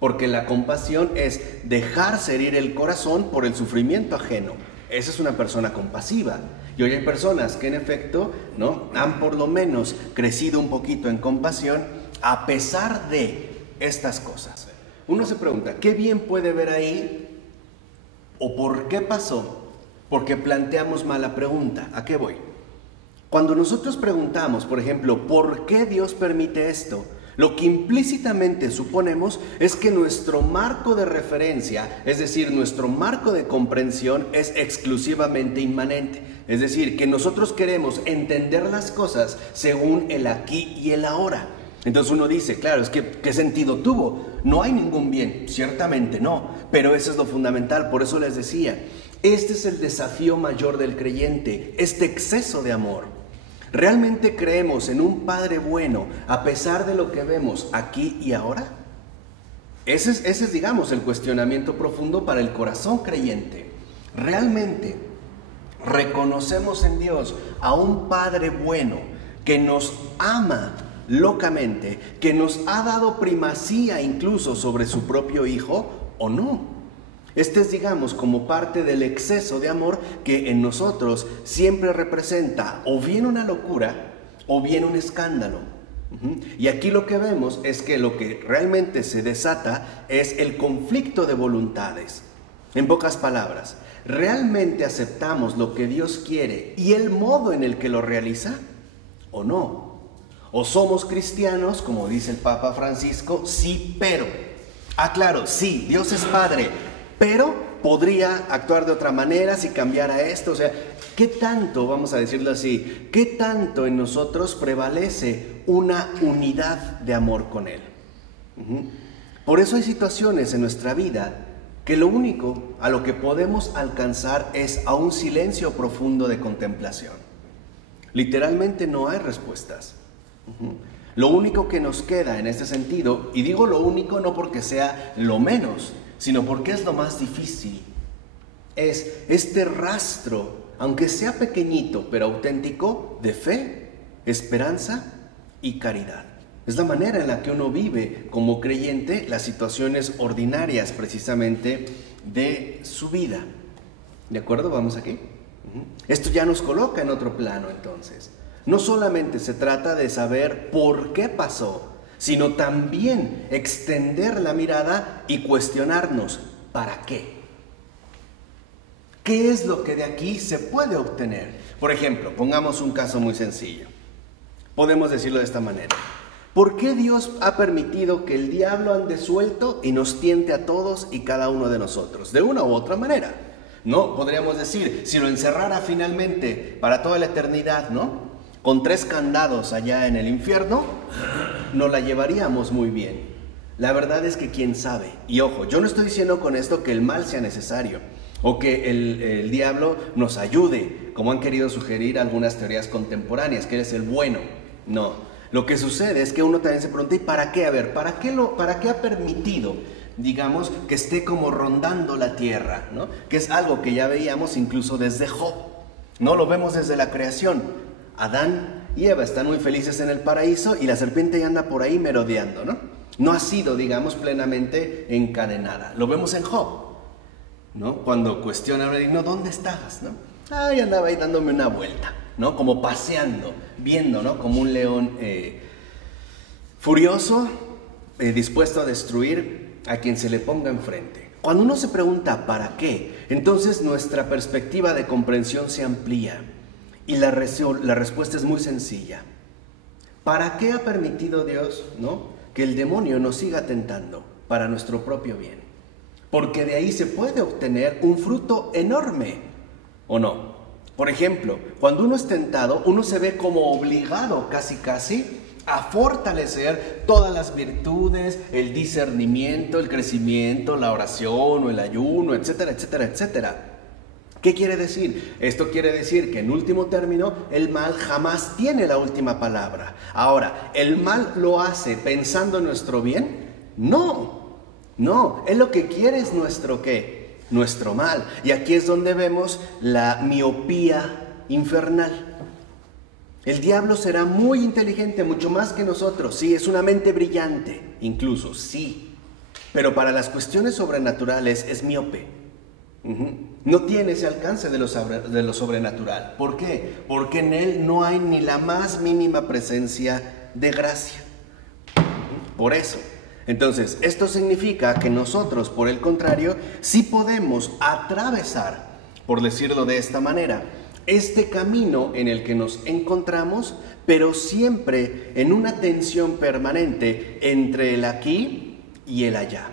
porque la compasión es dejarse herir el corazón por el sufrimiento ajeno. Esa es una persona compasiva. Y hoy hay personas que en efecto, ¿no?, han por lo menos crecido un poquito en compasión a pesar de estas cosas. Uno se pregunta, ¿qué bien puede ver ahí? ¿O por qué pasó? Porque planteamos mal la pregunta. ¿A qué voy? Cuando nosotros preguntamos, por ejemplo, ¿por qué Dios permite esto? Lo que implícitamente suponemos es que nuestro marco de referencia, es decir, nuestro marco de comprensión es exclusivamente inmanente. Es decir, que nosotros queremos entender las cosas según el aquí y el ahora. Entonces uno dice, claro, es que ¿qué sentido tuvo? No hay ningún bien, ciertamente no, pero eso es lo fundamental. Por eso les decía, este es el desafío mayor del creyente, este exceso de amor. ¿Realmente creemos en un Padre bueno a pesar de lo que vemos aquí y ahora? Ese es, digamos, el cuestionamiento profundo para el corazón creyente. ¿Realmente reconocemos en Dios a un Padre bueno que nos ama locamente, que nos ha dado primacía incluso sobre su propio Hijo o no? Este es, digamos, como parte del exceso de amor que en nosotros siempre representa o bien una locura o bien un escándalo. Y aquí lo que vemos es que lo que realmente se desata es el conflicto de voluntades. En pocas palabras, ¿realmente aceptamos lo que Dios quiere y el modo en el que lo realiza o no? ¿O somos cristianos, como dice el Papa Francisco, sí, pero? Claro, sí, Dios es Padre, pero podría actuar de otra manera si cambiara esto. O sea, ¿qué tanto, vamos a decirlo así, qué tanto en nosotros prevalece una unidad de amor con Él? Por eso hay situaciones en nuestra vida que lo único a lo que podemos alcanzar es a un silencio profundo de contemplación. Literalmente no hay respuestas. Lo único que nos queda en este sentido, y digo lo único no porque sea lo menos, sino porque es lo más difícil, es este rastro, aunque sea pequeñito pero auténtico, de fe, esperanza y caridad. Es la manera en la que uno vive como creyente las situaciones ordinarias precisamente de su vida. ¿De acuerdo? ¿Vamos aquí? Esto ya nos coloca en otro plano entonces. No solamente se trata de saber por qué pasó, sino también extender la mirada y cuestionarnos, ¿para qué? ¿Qué es lo que de aquí se puede obtener? Por ejemplo, pongamos un caso muy sencillo. Podemos decirlo de esta manera. ¿Por qué Dios ha permitido que el diablo ande suelto y nos tiente a todos y cada uno de nosotros? De una u otra manera, ¿no? Podríamos decir, si lo encerrara finalmente para toda la eternidad, ¿no?, con 3 candados allá en el infierno, no la llevaríamos muy bien. La verdad es que quién sabe. Y ojo, yo no estoy diciendo con esto que el mal sea necesario o que el diablo nos ayude, como han querido sugerir algunas teorías contemporáneas, que él es el bueno. No, lo que sucede es que uno también se pregunta, ¿y para qué? A ver, ¿para qué ha permitido, digamos, que esté como rondando la tierra, ¿no? Que es algo que ya veíamos incluso desde Job, ¿no? Lo vemos desde la creación. Adán y Eva están muy felices en el paraíso y la serpiente ya anda por ahí merodeando, ¿no? No ha sido, digamos, plenamente encadenada. Lo vemos en Job, ¿no? Cuando cuestiona, no, ¿dónde estabas, no? Yo andaba ahí dándome una vuelta, ¿no? Como paseando, viendo, ¿no? Como un león furioso, dispuesto a destruir a quien se le ponga enfrente. Cuando uno se pregunta ¿para qué?, entonces nuestra perspectiva de comprensión se amplía. Y la respuesta es muy sencilla. ¿Para qué ha permitido Dios, ¿no?, que el demonio nos siga tentando? Para nuestro propio bien. Porque de ahí se puede obtener un fruto enorme, ¿o no? Por ejemplo, cuando uno es tentado, uno se ve como obligado casi a fortalecer todas las virtudes, el discernimiento, el crecimiento, la oración o el ayuno, etcétera, etcétera, etcétera. ¿Qué quiere decir? Esto quiere decir que en último término el mal jamás tiene la última palabra. Ahora, ¿el mal lo hace pensando en nuestro bien? No, él lo que quiere es nuestro ¿qué? Nuestro mal. Y aquí es donde vemos la miopía infernal. El diablo será muy inteligente, mucho más que nosotros. Sí, es una mente brillante, incluso, sí. Pero para las cuestiones sobrenaturales es miope. No tiene ese alcance de lo sobrenatural. ¿Por qué? Porque en él no hay ni la más mínima presencia de gracia. Por eso. Entonces, esto significa que nosotros, por el contrario, sí podemos atravesar, por decirlo de esta manera, este camino en el que nos encontramos, pero siempre en una tensión permanente entre el aquí y el allá.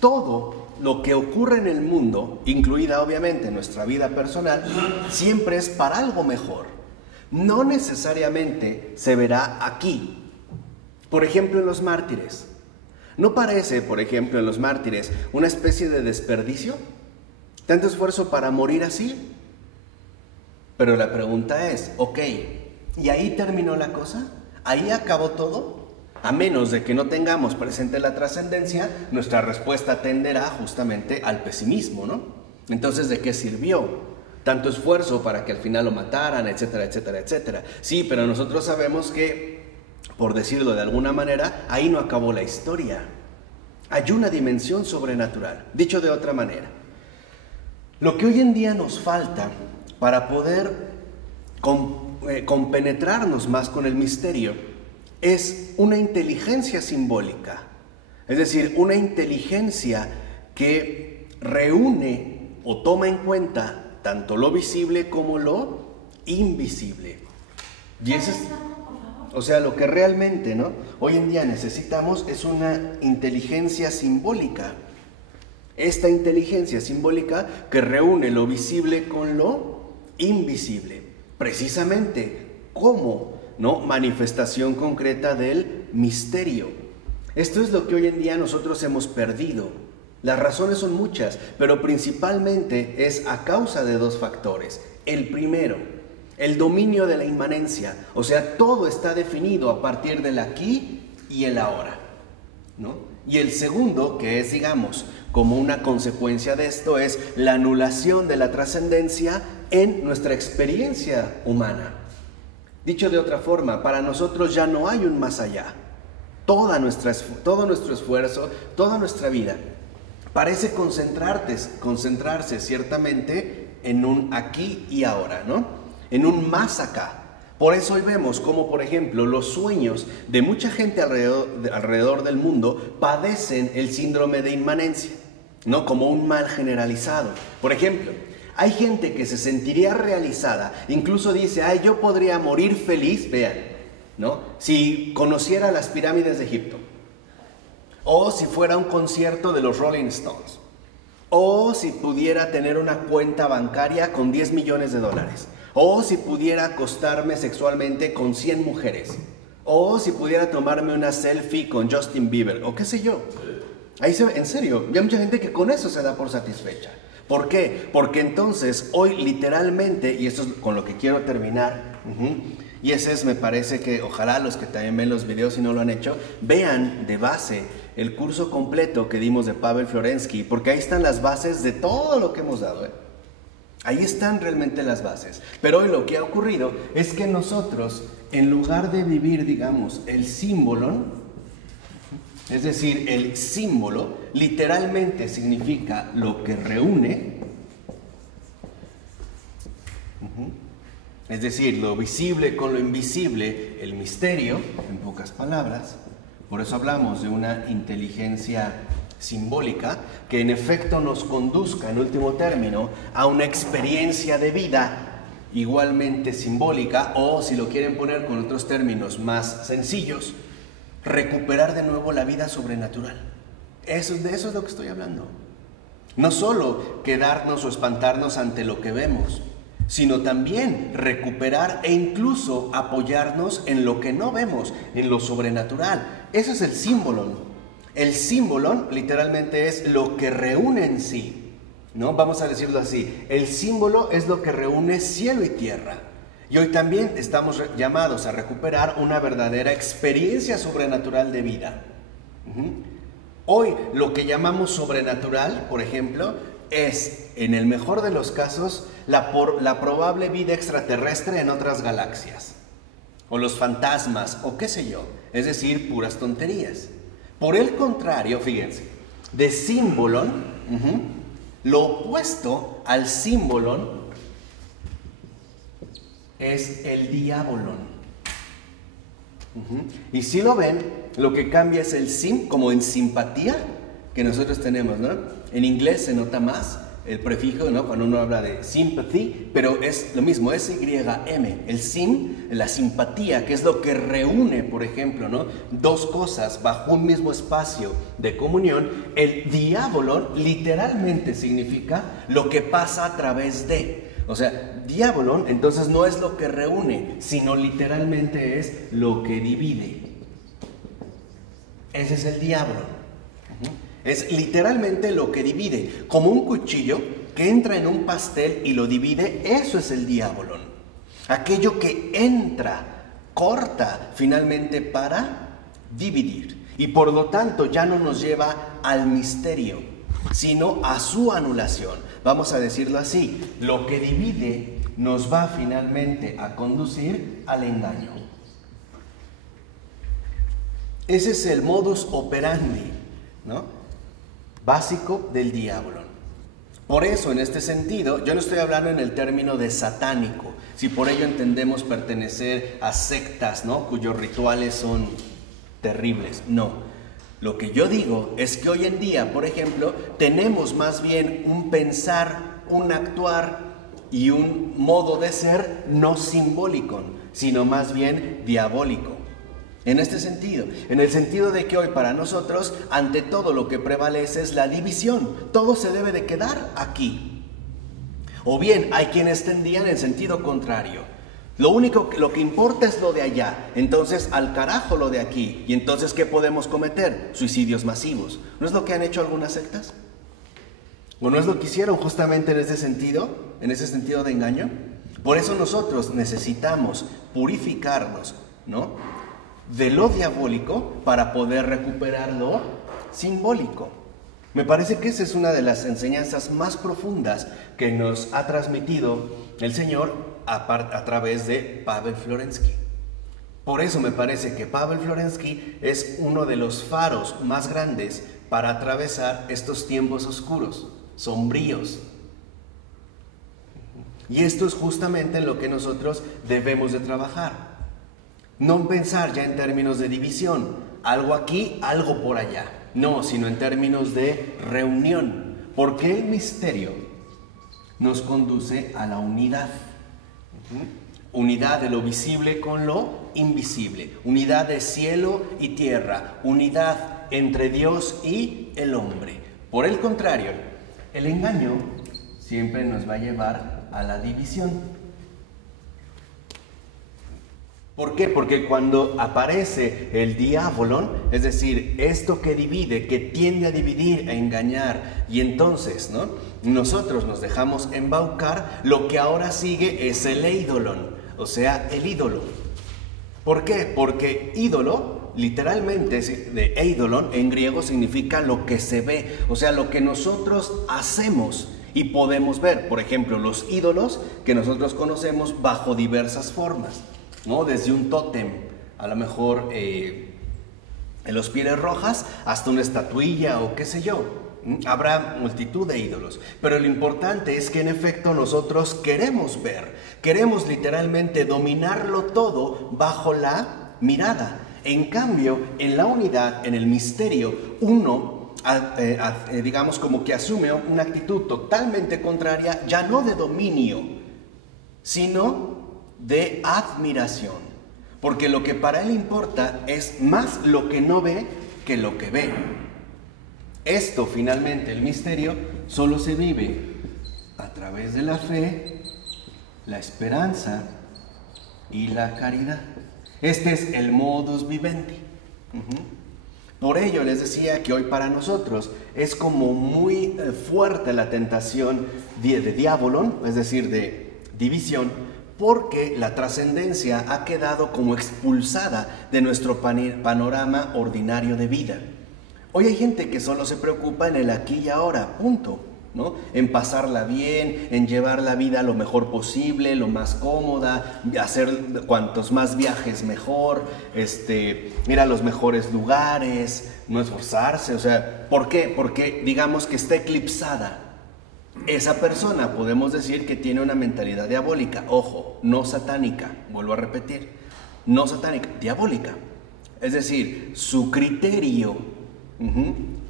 Todo lo que ocurre en el mundo, incluida obviamente nuestra vida personal, siempre es para algo mejor. No necesariamente se verá aquí. Por ejemplo, en los mártires. ¿No parece, por ejemplo, en los mártires una especie de desperdicio? ¿Tanto esfuerzo para morir así? Pero la pregunta es, ok, ¿y ahí terminó la cosa? ¿Ahí acabó todo? A menos de que no tengamos presente la trascendencia, nuestra respuesta tenderá justamente al pesimismo, ¿no? Entonces, ¿de qué sirvió? Tanto esfuerzo para que al final lo mataran, etcétera, etcétera, etcétera. Sí, pero nosotros sabemos que, por decirlo de alguna manera, ahí no acabó la historia. Hay una dimensión sobrenatural. Dicho de otra manera, lo que hoy en día nos falta para poder compenetrarnos más con el misterio es una inteligencia simbólica. Es decir, una inteligencia que reúne o toma en cuenta tanto lo visible como lo invisible. Y ese es, o sea, lo que realmente, ¿no?, hoy en día necesitamos es una inteligencia simbólica. Esta inteligencia simbólica que reúne lo visible con lo invisible, precisamente como, ¿no?, manifestación concreta del misterio. Esto es lo que hoy en día nosotros hemos perdido. Las razones son muchas, pero principalmente es a causa de dos factores. El primero, el dominio de la inmanencia, o sea, todo está definido a partir del aquí y el ahora, ¿no? Y el segundo, que es, digamos, como una consecuencia de esto, es la anulación de la trascendencia en nuestra experiencia humana. Dicho de otra forma, para nosotros ya no hay un más allá. Todo nuestro esfuerzo, toda nuestra vida parece concentrarse ciertamente en un aquí y ahora, ¿no? En un más acá. Por eso hoy vemos como, por ejemplo, los sueños de mucha gente alrededor del mundo padecen el síndrome de inmanencia, ¿no?, como un mal generalizado. Por ejemplo, hay gente que se sentiría realizada, incluso dice, ay, yo podría morir feliz, vean, ¿no?, si conociera las pirámides de Egipto, o si fuera un concierto de los Rolling Stones, o si pudiera tener una cuenta bancaria con $10 millones, o si pudiera acostarme sexualmente con 100 mujeres, o si pudiera tomarme una selfie con Justin Bieber, o qué sé yo. Ahí se ve, en serio, hay mucha gente que con eso se da por satisfecha. ¿Por qué? Porque entonces hoy literalmente, y esto es con lo que quiero terminar, y ese es, me parece que ojalá los que también ven los videos y no lo han hecho, vean de base el curso completo que dimos de Pavel Florensky, porque ahí están las bases de todo lo que hemos dado, Ahí están realmente las bases. Pero hoy lo que ha ocurrido es que nosotros, en lugar de vivir, digamos, el símbolo, es decir, el símbolo literalmente significa lo que reúne, es decir, lo visible con lo invisible, el misterio, en pocas palabras. Por eso hablamos de una inteligencia simbólica que en efecto nos conduzca, en último término, a una experiencia de vida igualmente simbólica, o si lo quieren poner con otros términos más sencillos, recuperar de nuevo la vida sobrenatural. De eso es lo que estoy hablando. No solo quedarnos o espantarnos ante lo que vemos, sino también recuperar e incluso apoyarnos en lo que no vemos, en lo sobrenatural. Ese es el símbolo. El símbolo literalmente es lo que reúne en sí, ¿no? Vamos a decirlo así, el símbolo es lo que reúne cielo y tierra. Y hoy también estamos llamados a recuperar una verdadera experiencia sobrenatural de vida. Hoy lo que llamamos sobrenatural, por ejemplo, es, en el mejor de los casos, la probable vida extraterrestre en otras galaxias, o los fantasmas, o qué sé yo, es decir, puras tonterías. Por el contrario, fíjense, de símbolo, lo opuesto al símbolo es el diabolón. Y si lo ven, lo que cambia es el sim, como en simpatía, que nosotros tenemos, ¿no? En inglés se nota más el prefijo, ¿no? Cuando uno habla de sympathy, pero es lo mismo, es YM. El sim, la simpatía, que es lo que reúne, por ejemplo, ¿no? Dos cosas bajo un mismo espacio de comunión. El diabolon literalmente significa lo que pasa a través de. O sea, diabolon entonces no es lo que reúne, sino literalmente es lo que divide. Ese es el diabolon. Es literalmente lo que divide, como un cuchillo que entra en un pastel y lo divide. Eso es el diabolon. Aquello que entra, corta finalmente para dividir. Y por lo tanto ya no nos lleva al misterio, sino a su anulación. Vamos a decirlo así, lo que divide nos va finalmente a conducir al engaño. Ese es el modus operandi, ¿no?, básico del diablo. Por eso, en este sentido, yo no estoy hablando en el término de satánico, si por ello entendemos pertenecer a sectas, ¿no?, cuyos rituales son terribles. No. Lo que yo digo es que hoy en día, por ejemplo, tenemos más bien un pensar, un actuar y un modo de ser no simbólico, sino más bien diabólico. En este sentido, en el sentido de que hoy para nosotros, ante todo lo que prevalece es la división. Todo se debe de quedar aquí. O bien, hay quienes tendían en sentido contrario. Lo que importa es lo de allá. Entonces, al carajo lo de aquí. Y entonces, ¿qué podemos cometer? Suicidios masivos. ¿No es lo que han hecho algunas sectas? ¿O no es lo que hicieron justamente en ese sentido de engaño? Por eso nosotros necesitamos purificarnos, ¿no?, de lo diabólico para poder recuperar lo simbólico. Me parece que esa es una de las enseñanzas más profundas que nos ha transmitido el Señor a través de Pavel Florensky. Por eso me parece que Pavel Florensky es uno de los faros más grandes para atravesar estos tiempos oscuros, sombríos. Y esto es justamente en lo que nosotros debemos de trabajar. No pensar ya en términos de división, algo aquí, algo por allá. No, sino en términos de reunión. Porque el misterio nos conduce a la unidad. Unidad de lo visible con lo invisible. Unidad de cielo y tierra. Unidad entre Dios y el hombre. Por el contrario, el engaño siempre nos va a llevar a la división. ¿Por qué? Porque cuando aparece el diabolon, es decir, esto que divide, que tiende a dividir, a engañar, y entonces, ¿no?, nosotros nos dejamos embaucar, lo que ahora sigue es el eidolon, o sea, el ídolo. ¿Por qué? Porque ídolo, literalmente, de eidolon, en griego significa lo que se ve, o sea, lo que nosotros hacemos y podemos ver. Por ejemplo, los ídolos que nosotros conocemos bajo diversas formas, ¿no? Desde un tótem, a lo mejor en los Pieles Rojas, hasta una estatuilla o qué sé yo. Habrá multitud de ídolos, pero lo importante es que en efecto nosotros queremos ver, queremos literalmente dominarlo todo bajo la mirada. En cambio, en la unidad, en el misterio, uno digamos como que asume una actitud totalmente contraria, ya no de dominio, sino de admiración, porque lo que para él importa es más lo que no ve que lo que ve. Esto finalmente, el misterio, solo se vive a través de la fe, la esperanza y la caridad. Este es el modus vivendi. Por ello les decía que hoy para nosotros es como muy fuerte la tentación de diabolon, es decir, de división, porque la trascendencia ha quedado como expulsada de nuestro panorama ordinario de vida. Hoy hay gente que solo se preocupa en el aquí y ahora, punto, ¿no? En pasarla bien, en llevar la vida lo mejor posible, lo más cómoda, hacer cuantos más viajes mejor, ir a los mejores lugares, no esforzarse. O sea, ¿por qué? Porque digamos que está eclipsada. Esa persona podemos decir que tiene una mentalidad diabólica, ojo, no satánica, vuelvo a repetir, no satánica, diabólica. Es decir, su criterio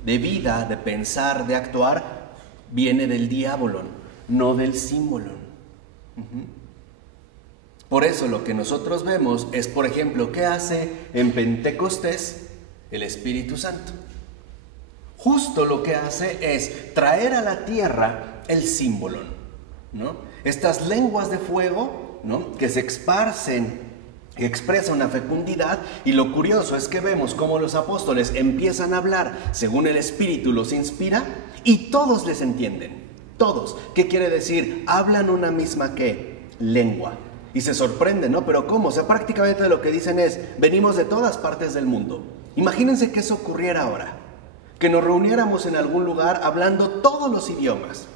de vida, de pensar, de actuar, viene del diabolon, no del símbolon. Por eso lo que nosotros vemos es, por ejemplo, ¿qué hace en Pentecostés el Espíritu Santo? Justo lo que hace es traer a la tierra el símbolon, ¿no? Estas lenguas de fuego, ¿no?, que se esparcen, que expresan una fecundidad, y lo curioso es que vemos cómo los apóstoles empiezan a hablar según el Espíritu los inspira, y todos les entienden, todos. ¿Qué quiere decir? Hablan una misma, ¿qué? Lengua. Y se sorprenden, ¿no? Pero ¿cómo? O sea, prácticamente lo que dicen es, venimos de todas partes del mundo. Imagínense que eso ocurriera ahora, que nos reuniéramos en algún lugar hablando todos los idiomas,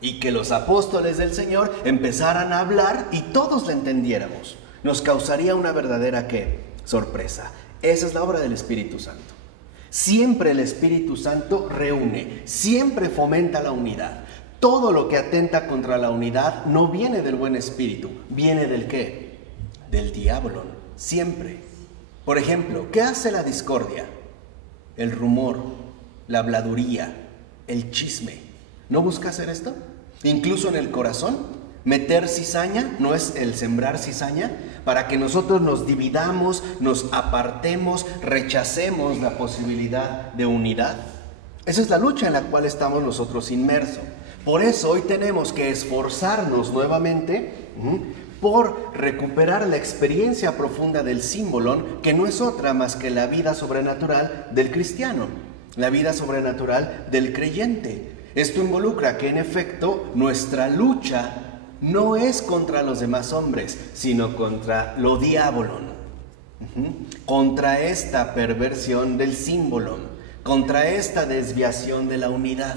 y que los apóstoles del Señor empezaran a hablar y todos le entendiéramos. Nos causaría una verdadera, ¿qué? Sorpresa. Esa es la obra del Espíritu Santo. Siempre el Espíritu Santo reúne, siempre fomenta la unidad. Todo lo que atenta contra la unidad no viene del buen espíritu, viene del ¿qué? Del diablo, siempre. Por ejemplo, ¿qué hace la discordia? El rumor, la habladuría, el chisme. ¿No busca hacer esto? Incluso en el corazón. Meter cizaña, no es el sembrar cizaña, para que nosotros nos dividamos, nos apartemos, rechacemos la posibilidad de unidad. Esa es la lucha en la cual estamos nosotros inmersos. Por eso hoy tenemos que esforzarnos nuevamente por recuperar la experiencia profunda del símbolon, que no es otra más que la vida sobrenatural del cristiano, la vida sobrenatural del creyente. Esto involucra que en efecto nuestra lucha no es contra los demás hombres, sino contra lo diabolon, contra esta perversión del símbolon, contra esta desviación de la unidad.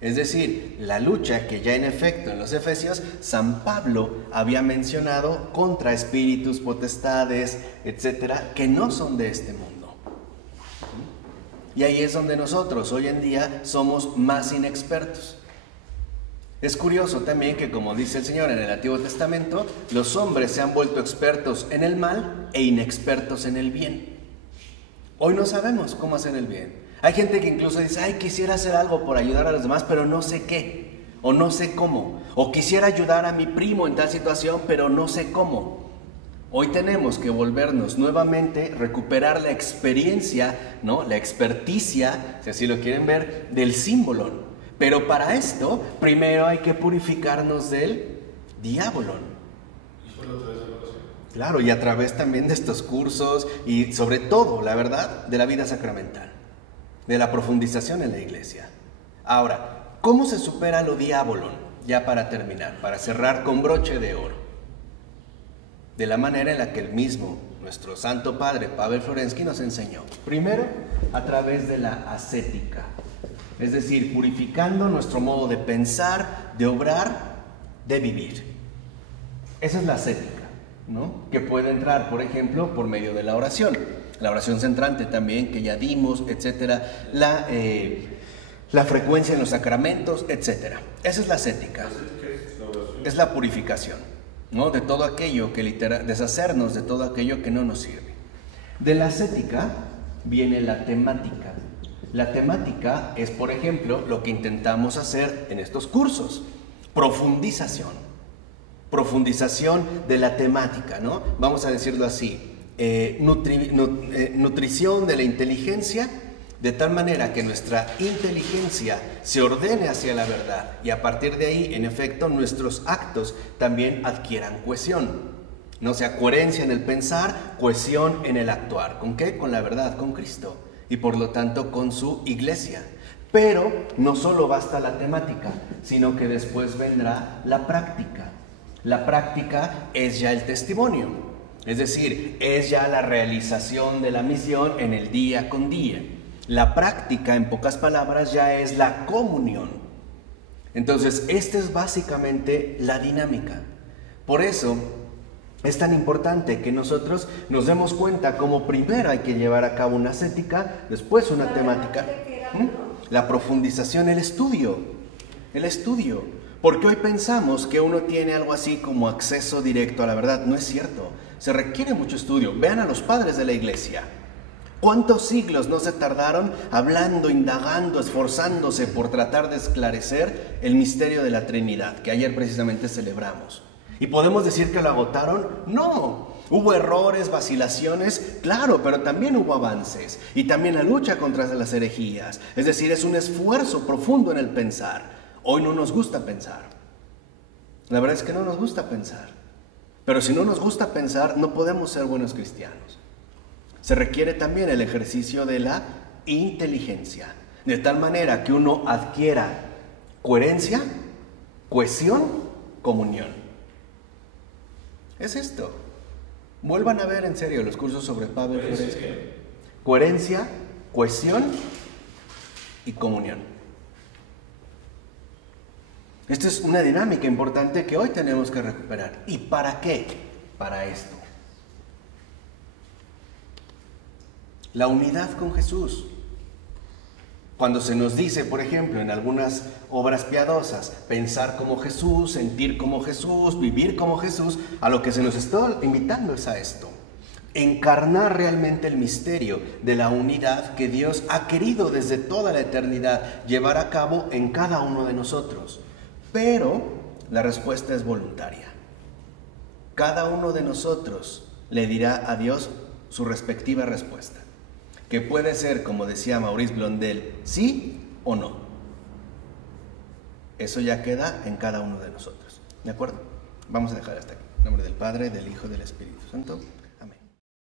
Es decir, la lucha que ya en efecto en los Efesios San Pablo había mencionado contra espíritus, potestades, etcétera, que no son de este mundo. Y ahí es donde nosotros hoy en día somos más inexpertos. Es curioso también que, como dice el Señor en el Antiguo Testamento, los hombres se han vuelto expertos en el mal e inexpertos en el bien. Hoy no sabemos cómo hacer el bien. Hay gente que incluso dice, ay, quisiera hacer algo por ayudar a los demás, pero no sé qué, o no sé cómo. O quisiera ayudar a mi primo en tal situación, pero no sé cómo. Hoy tenemos que volvernos nuevamente, recuperar la experiencia, ¿no?, la experticia, si así lo quieren ver, del símbolon. Pero para esto, primero hay que purificarnos del diabolon. ¿Y solo a través de la oración? Claro, y a través también de estos cursos y sobre todo, la verdad, de la vida sacramental, de la profundización en la iglesia. Ahora, ¿cómo se supera lo diabolon? Ya para terminar, para cerrar con broche de oro. De la manera en la que el mismo, nuestro Santo Padre, Pavel Florensky, nos enseñó. Primero, a través de la ascética. Es decir, purificando nuestro modo de pensar, de obrar, de vivir. Esa es la ascética, ¿no?, que puede entrar, por ejemplo, por medio de la oración centrante también, que ya dimos, etcétera, la frecuencia en los sacramentos, etcétera. Esa es la ascética. Es la purificación, ¿no?, de todo aquello que deshacernos de todo aquello que no nos sirve. De la ascética viene la temática. La temática es, por ejemplo, lo que intentamos hacer en estos cursos. Profundización de la temática, ¿no? Vamos a decirlo así. Nutrición de la inteligencia de tal manera que nuestra inteligencia se ordene hacia la verdad y a partir de ahí, en efecto, nuestros actos también adquieran cohesión. No sea coherencia en el pensar, cohesión en el actuar. ¿Con qué? Con la verdad, con Cristo y por lo tanto con su iglesia. Pero no solo basta la temática, sino que después vendrá la práctica. La práctica es ya el testimonio, es decir, es ya la realización de la misión en el día con día. La práctica, en pocas palabras, ya es la comunión. Entonces, esta es básicamente la dinámica. Por eso es tan importante que nosotros nos demos cuenta cómo primero hay que llevar a cabo una ascética, después una temática, la profundización, el estudio. Porque hoy pensamos que uno tiene algo así como acceso directo a la verdad. No es cierto, se requiere mucho estudio. Vean a los padres de la iglesia. ¿Cuántos siglos no se tardaron hablando, indagando, esforzándose por tratar de esclarecer el misterio de la Trinidad, que ayer precisamente celebramos? ¿Y podemos decir que lo agotaron? No. Hubo errores, vacilaciones, claro, pero también hubo avances. Y también la lucha contra las herejías. Es decir, es un esfuerzo profundo en el pensar. Hoy no nos gusta pensar. La verdad es que no nos gusta pensar. Pero si no nos gusta pensar, no podemos ser buenos cristianos. Se requiere también el ejercicio de la inteligencia, de tal manera que uno adquiera coherencia, cohesión, comunión. Es esto. Vuelvan a ver en serio los cursos sobre Pavel Floresca. Coherencia, cohesión y comunión. Esta es una dinámica importante que hoy tenemos que recuperar. ¿Y para qué? Para esto. La unidad con Jesús. Cuando se nos dice, por ejemplo, en algunas obras piadosas, pensar como Jesús, sentir como Jesús, vivir como Jesús, a lo que se nos está invitando es a esto. Encarnar realmente el misterio de la unidad que Dios ha querido desde toda la eternidad llevar a cabo en cada uno de nosotros. Pero la respuesta es voluntaria. Cada uno de nosotros le dirá a Dios su respectiva respuesta, que puede ser, como decía Maurice Blondel, sí o no. Eso ya queda en cada uno de nosotros. ¿De acuerdo? Vamos a dejar hasta aquí. En nombre del Padre, del Hijo y del Espíritu Santo.